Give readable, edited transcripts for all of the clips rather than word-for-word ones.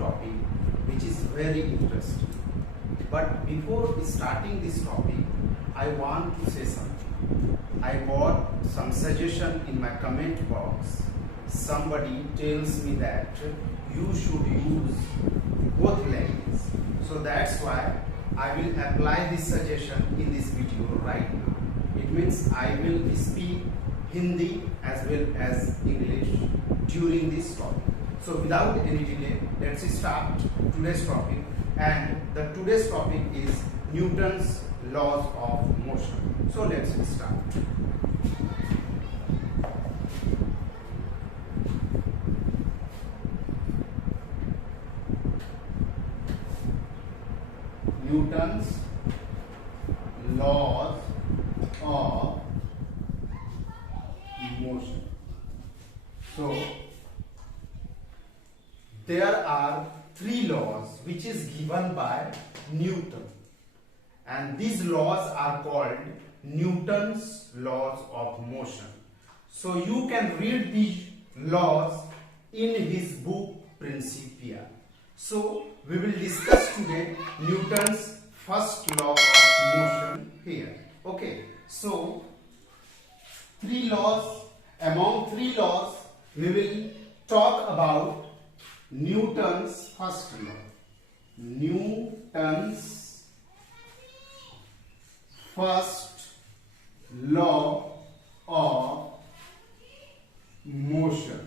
topic which is very interesting. But before starting this topic, I want to say something. I got some suggestion in my comment box. Somebody tells me that you should use both languages. So that's why I will apply this suggestion in this video right now. It means I will speak Hindi as well as English during this topic. So without any delay, let's start today's topic. And the today's topic is Newton's laws of motion. So let's start. Newton's laws of motion. So there are three laws which is given by Newton, and these laws are called Newton's laws of motion. So you can read these laws in his book Principia. So we will discuss today Newton's first law of motion here. Okay, so among three laws we will talk about Newton's first law. Newton's first law of motion,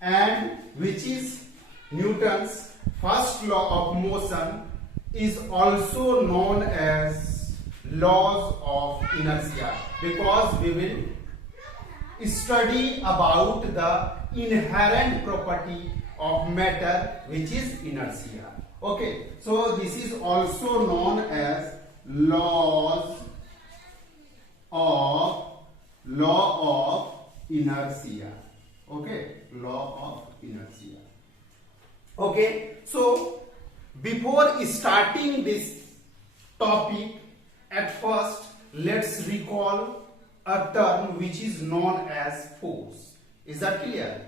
and which is Newton's first law of motion is also known as laws of inertia, because we will study about the inherent property of matter, which is inertia. Okay, so this is also known as law of inertia. Okay, law of inertia. Okay, so before starting this topic, at first let's recall a term which is known as force. Is that clear?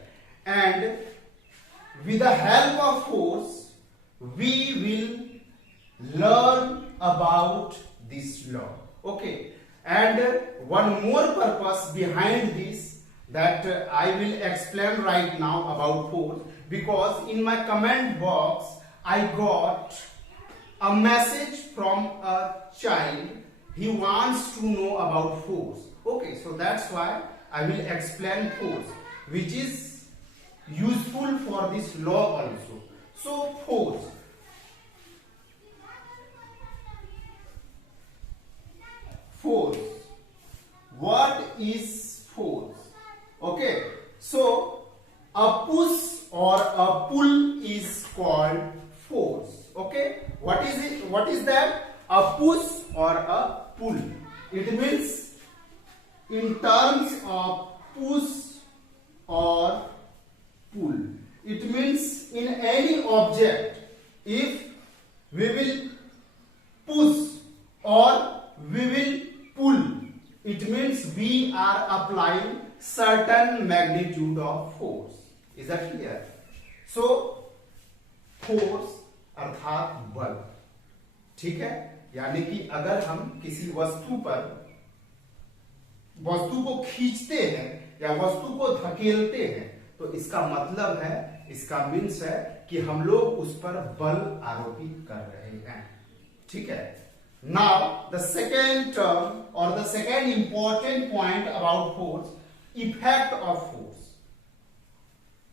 And with the help of force, we will learn about this law. Okay, and one more purpose behind this that I will explain right now about force, because in my comment box I got a message from a child. He wants to know about force. Okay, so that's why I will explain force, which is useful for this law also. So force. Force. What is force? Okay, so a push or a pull is called force. Okay, what is it? What is that? A push or a pull. It means in terms of push or pull. It means in any object, if we will push or we will pull, it means we are applying certain magnitude of force. Is that clear? So force अर्थात बल, ठीक है, यानी कि अगर हम किसी वस्तु को खींचते हैं या वस्तु को धकेलते हैं, तो इसका मतलब है, इसका मीन्स है कि हम लोग उस पर बल आरोपित कर रहे हैं. ठीक है. Now the second term or the second important point about force, effect of force.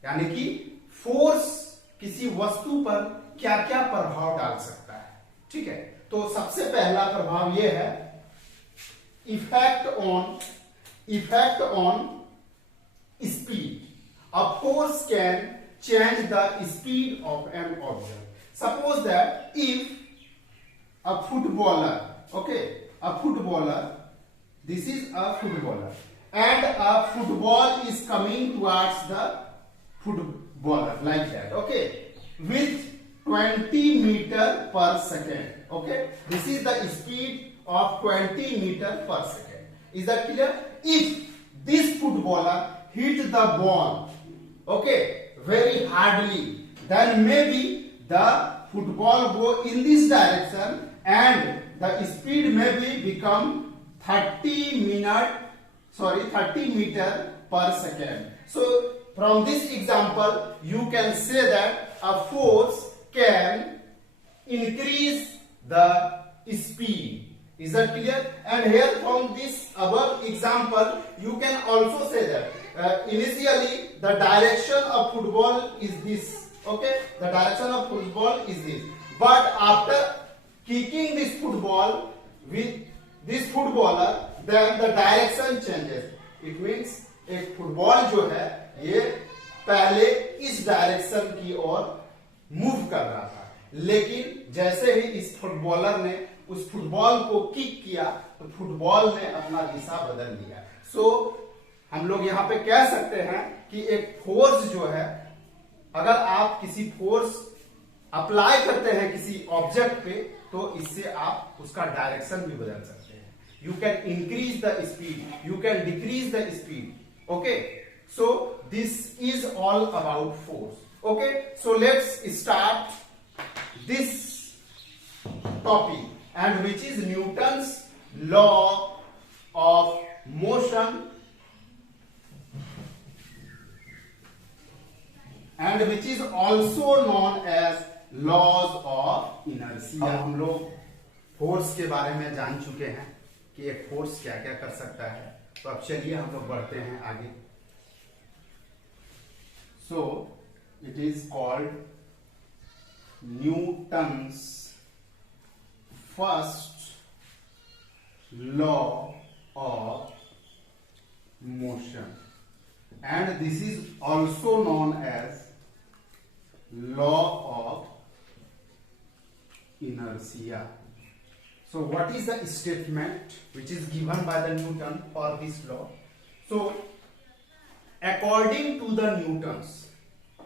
यानी कि फोर्स किसी वस्तु पर क्या क्या प्रभाव डाल सकता है. ठीक है, तो सबसे पहला प्रभाव यह है effect on speed. A force can change the speed of an object. Suppose that if a footballer, okay, this is a footballer, and a football is coming towards the footballer like that, okay, with 20 meter per second. Okay, this is the speed of 20 meter per second. Is that clear? If this footballer hit the ball, okay, very hardly, then maybe the football go in this direction and the speed may be become 30 meter per second. So from this example you can say that a force can increase the speed. Is that clear? And here from this above example you can also say that initially the direction of football is this. Okay, the direction of football is this, but after kicking this football with this footballer then the direction changes. It means एक फुटबॉल जो है ये पहले इस डायरेक्शन की ओर मूव कर रहा था, लेकिन जैसे ही इस फुटबॉलर ने उस फुटबॉल को किक किया तो फुटबॉल ने अपना दिशा बदल लिया. सो हम लोग यहाँ पे कह सकते हैं कि एक फोर्स जो है, अगर आप किसी फोर्स अप्लाई करते हैं किसी ऑब्जेक्ट पे तो इससे आप उसका डायरेक्शन भी बदल सकते हैं. You can increase the speed, you can decrease the speed. Okay, so this is all about force. Okay, so let's start this topic and which is Newton's law of motion and which is also known as laws of inertia. अब हम लोग फोर्स के बारे में जान चुके हैं कि एक फोर्स क्या क्या कर सकता है, तो अब चलिए हम लोग बढ़ते हैं आगे. So it is called Newton's first law of motion and this is also known as law of inertia. So what is the statement which is given by the Newton for this law? So according to the Newtons,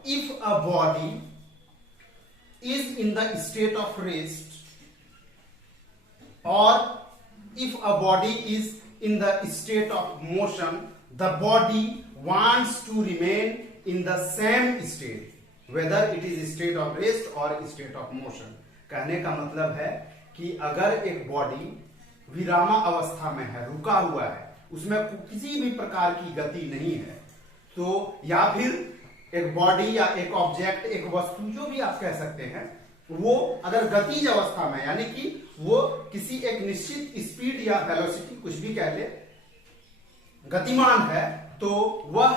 if a body is in the state of rest or if a body is in the state of motion, the body wants to remain in the same state, whether it is state of rest or state of motion. कहने का मतलब है कि अगर एक बॉडी विरामा अवस्था में है, रुका हुआ है, उसमें किसी भी प्रकार की गति नहीं है, तो या फिर एक बॉडी या एक ऑब्जेक्ट, एक वस्तु, जो भी आप कह सकते हैं, वो अगर गतिज अवस्था में, यानी कि वो किसी एक निश्चित स्पीड या वेलोसिटी, कुछ भी कह ले, गतिमान है, तो वह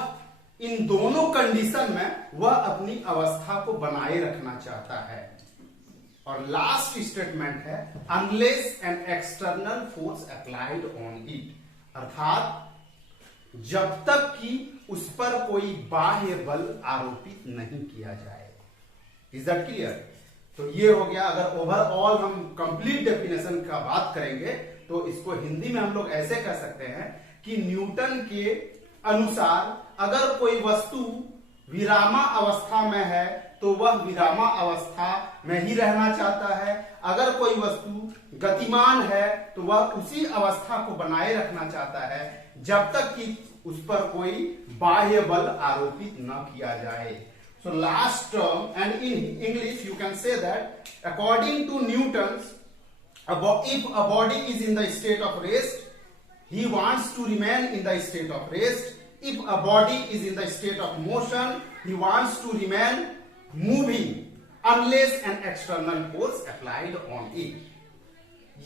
इन दोनों कंडीशन में वह अपनी अवस्था को बनाए रखना चाहता है. और लास्ट स्टेटमेंट है unless an external force applied on it, अर्थात जब तक कि उस पर कोई बाह्य बल आरोपित नहीं किया जाए. Is that clear? तो ये हो गया. अगर ओवरऑल हम कंप्लीट डेफिनेशन का बात करेंगे तो इसको हिंदी में हम लोग ऐसे कह सकते हैं कि न्यूटन के अनुसार अगर कोई वस्तु विरामा अवस्था में है तो वह विरामा अवस्था में ही रहना चाहता है, अगर कोई वस्तु गतिमान है तो वह उसी अवस्था को बनाए रखना चाहता है जब तक कि उस पर कोई बाह्य बल आरोपित न किया जाए. So last term, and in English you can say that according to Newton's, if a body is in the state of rest, he wants to remain in the state of rest. If a body is in the state of motion, he wants to remain moving unless an external force applied on it.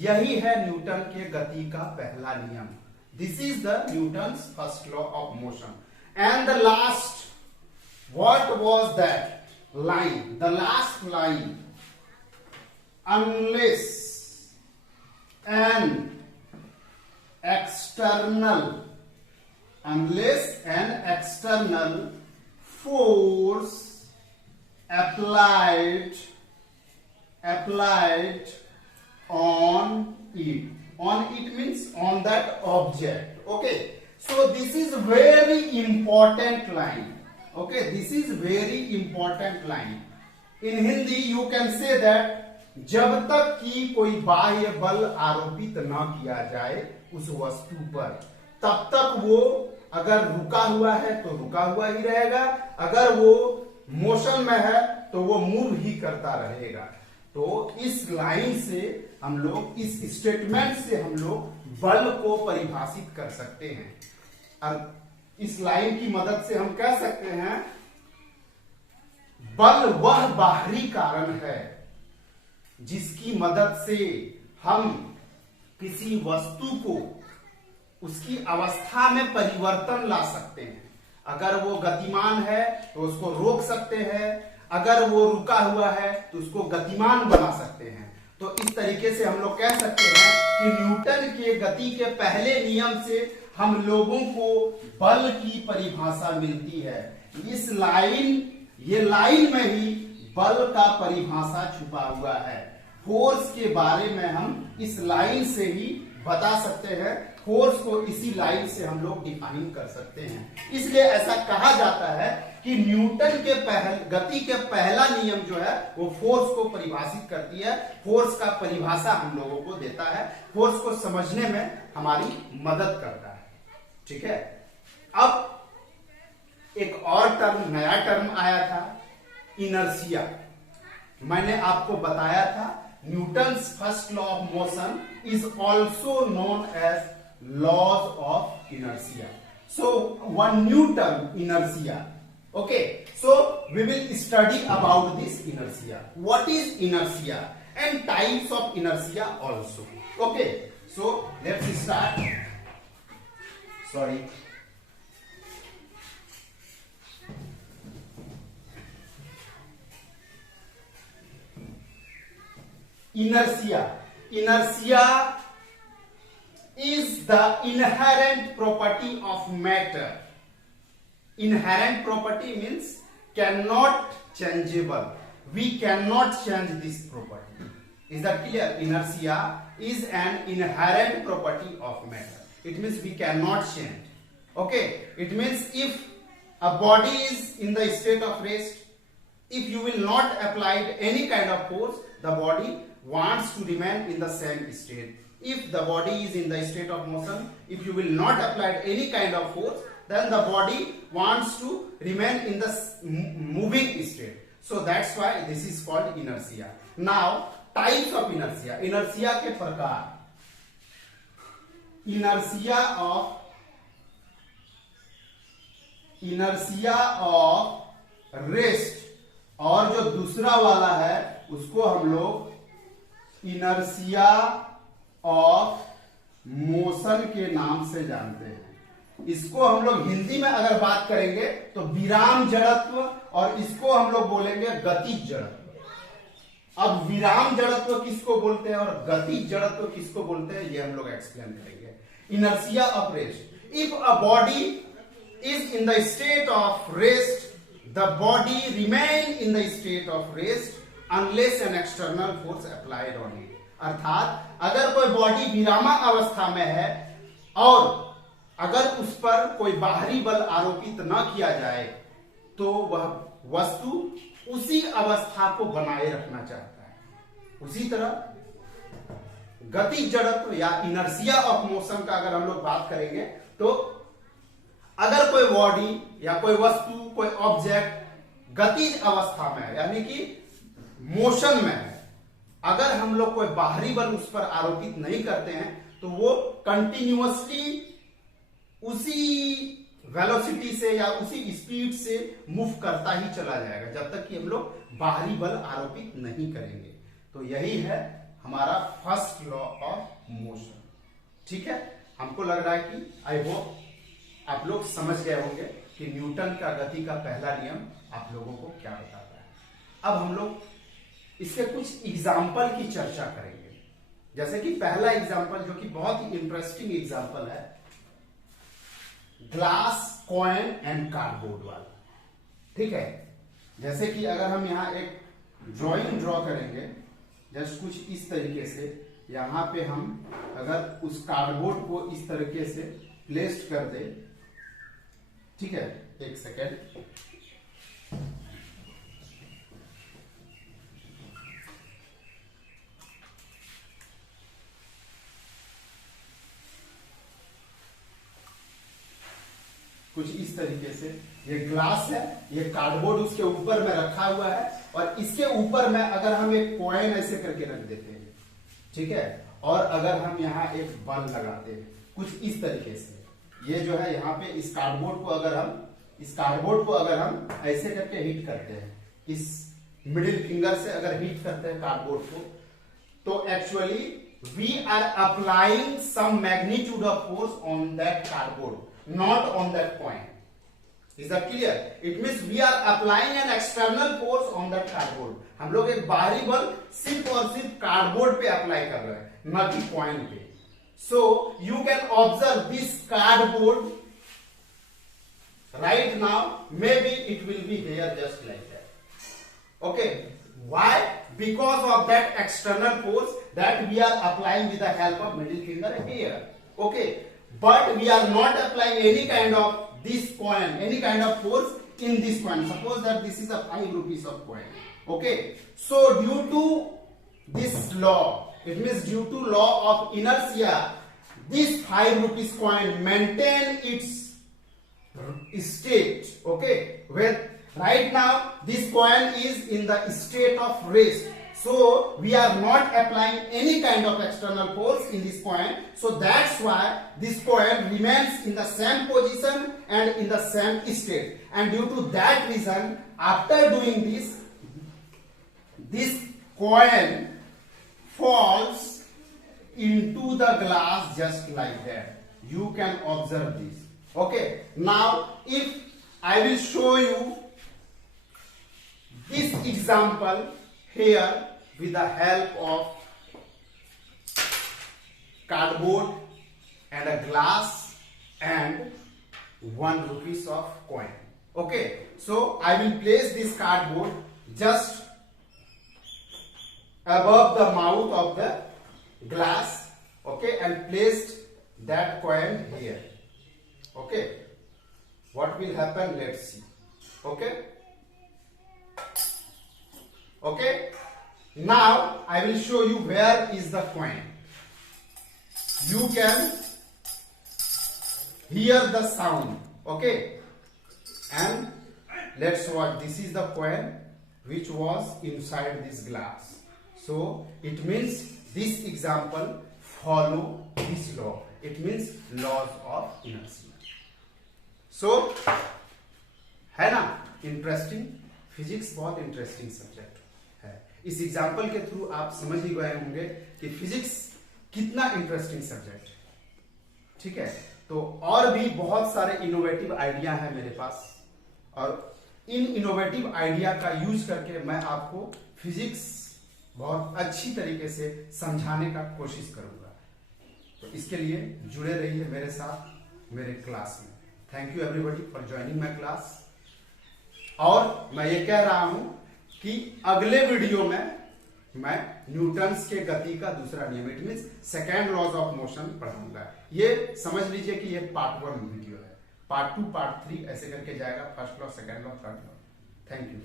यही है न्यूटन के गति का पहला नियम. This is the Newton's first law of motion. And the last, what was that line? The last line, unless an external force applied on it. On it means on that object. Okay, so this is very important line. Okay, this is very important line. In Hindi you can say that जब तक कि कोई बाह्य बल आरोपित न किया जाए उस वस्तु पर, तब तक वो अगर रुका हुआ है तो रुका हुआ ही रहेगा, अगर वो मोशन में है तो वो मूव ही करता रहेगा। तो इस लाइन से हम लोग, इस स्टेटमेंट से हम लोग बल को परिभाषित कर सकते हैं। और इस लाइन की मदद से हम कह सकते हैं बल वह बाहरी कारण है जिसकी मदद से हम किसी वस्तु को उसकी अवस्था में परिवर्तन ला सकते हैं। अगर वो गतिमान है तो उसको रोक सकते हैं, अगर वो रुका हुआ है तो उसको गतिमान बना सकते हैं। तो इस तरीके से हम लोग कह सकते हैं कि न्यूटन के गति के पहले नियम से हम लोगों को बल की परिभाषा मिलती है। इस लाइन, ये लाइन में ही बल का परिभाषा छुपा हुआ है। फोर्स के बारे में हम इस लाइन से ही बता सकते हैं, फोर्स को इसी लाइन से हम लोग डिफाइन कर सकते हैं। इसलिए ऐसा कहा जाता है कि न्यूटन के गति के पहला नियम जो है वो फोर्स को परिभाषित करती है, फोर्स का परिभाषा हम लोगों को देता है, फोर्स को समझने में हमारी मदद करता है। ठीक है, अब एक और टर्म, नया टर्म आया था, इनर्शिया। मैंने आपको बताया था Newton's first law of motion is also known as laws of inertia. So one new term, inertia. Okay, so we will study about this inertia. What is inertia and types of inertia also. Okay, so let's start. Sorry. Inertia is the inherent property of matter. Inherent property means cannot changeable. We cannot change this property. Is that clear? Inertia is an inherent property of matter. It means we cannot change. Okay, it means if a body is in the state of rest, if you will not apply any kind of force, the body wants to remain in the same state. If the body is in the state of motion, if you will not apply any kind of force, then the body wants to remain in the moving state. So that's why this is called inertia. Now types of inertia. Inertia के प्रकार, inertia of rest, और जो दूसरा वाला है उसको हम लोग inertia ऑफ मोशन के नाम से जानते हैं। इसको हम लोग हिंदी में अगर बात करेंगे तो विराम जड़त्व, और इसको हम लोग बोलेंगे गतिज जड़त्व। अब विराम जड़त्व किसको बोलते हैं और गतिज जड़त्व किसको बोलते हैं, ये हम लोग एक्सप्लेन करेंगे। Inertia of rest, if a body is in the state of rest, the body remain in the state of rest unless an external force applied on it. अर्थात अगर कोई बॉडी विरामा अवस्था में है और अगर उस पर कोई बाहरी बल आरोपित न किया जाए तो वह वस्तु उसी अवस्था को बनाए रखना चाहता है। उसी तरह गति जड़त्व या इनर्शिया ऑफ मोशन का अगर हम लोग बात करेंगे तो अगर कोई बॉडी या कोई वस्तु, कोई ऑब्जेक्ट गतिज अवस्था में है, यानी कि मोशन में है, अगर हम लोग कोई बाहरी बल उस पर आरोपित नहीं करते हैं तो वो कंटिन्यूअसली उसी वेलोसिटी से या उसी स्पीड से मूव करता ही चला जाएगा जब तक कि हम लोग बाहरी बल आरोपित नहीं करेंगे। तो यही है हमारा फर्स्ट लॉ ऑफ मोशन। ठीक है, हमको लग रहा है कि आई होप आप लोग समझ गए होंगे कि न्यूटन का गति का पहला नियम आप लोगों को क्या बताता है। अब हम लोग इसके कुछ एग्जाम्पल की चर्चा करेंगे। जैसे कि पहला एग्जाम्पल जो कि बहुत ही इंटरेस्टिंग एग्जाम्पल है, ग्लास, कॉइन एंड कार्डबोर्ड वाला। ठीक है, जैसे कि अगर हम यहाँ एक ड्राइंग ड्रॉ करेंगे जस्ट कुछ इस तरीके से, यहां पे हम अगर उस कार्डबोर्ड को इस तरीके से प्लेस्ड कर दे, ठीक है, एक सेकेंड, कुछ इस तरीके से ये ग्लास है, ये कार्डबोर्ड उसके ऊपर में रखा हुआ है, और इसके ऊपर में अगर हम एक कॉइन ऐसे करके रख देते हैं, ठीक है, और अगर हम यहाँ एक बल लगाते हैं कुछ इस तरीके से, ये जो है यहाँ पे इस कार्डबोर्ड को अगर हम ऐसे करके हिट करते हैं, इस मिडिल फिंगर से अगर हिट करते हैं कार्डबोर्ड को, तो actually we are applying some magnitude of force on that cardboard, not on that point. Is that clear? It means we are applying an external force on that cardboard. हम लोग एक बाहरी बल सिर्फ और सिर्फ कार्डबोर्ड पे अप्लाई कर रहे हैं, न कि पॉइंट पे. So you can observe this cardboard right now. Maybe it will be here just like that. Okay. Why? Because of that external force that we are applying with the help of middle finger here. Okay. But we are not applying any kind of this coin, any kind of force in this coin. Suppose that this is a 5 rupees of coin. Okay. So due to this law, it means due to law of inertia, this 5 rupees coin maintain its state. Okay. When right now this coin is in the state of rest. So we are not applying any kind of external force in this coin. So that's why this coin remains in the same position and in the same state. And due to that reason, after doing this, this coin falls into the glass just like that. You can observe this. Okay. Now, if I will show you this example here with the help of cardboard and a glass and 1 rupees of coin. Okay, so I will place this cardboard just above the mouth of the glass, okay, and placed that coin here. Okay, what will happen? Let's see. Okay. Okay. Now I will show you where is the coin. You can hear the sound. Okay. And let's watch. This is the coin which was inside this glass. So it means this example follow this law. It means laws of inertia. So है ना interesting, physics बहुत interesting subject है. इस एग्जाम्पल के थ्रू आप समझ ही गए होंगे कि फिजिक्स कितना इंटरेस्टिंग सब्जेक्ट है. ठीक है, तो और भी बहुत सारे इनोवेटिव आइडिया है मेरे पास, और इन इनोवेटिव आइडिया का यूज करके मैं आपको फिजिक्स बहुत अच्छी तरीके से समझाने का कोशिश करूंगा. तो इसके लिए जुड़े रहिए मेरे साथ मेरे क्लास में. Thank you everybody for joining my class. और मैं ये कह रहा हूं कि अगले वीडियो में मैं न्यूटन्स के गति का दूसरा नियम, it means second laws of motion पढ़ाऊंगा. ये समझ लीजिए कि ये पार्ट 1 वीडियो है. पार्ट 2 पार्ट 3 ऐसे करके जाएगा. First law, second law, third law. Thank you.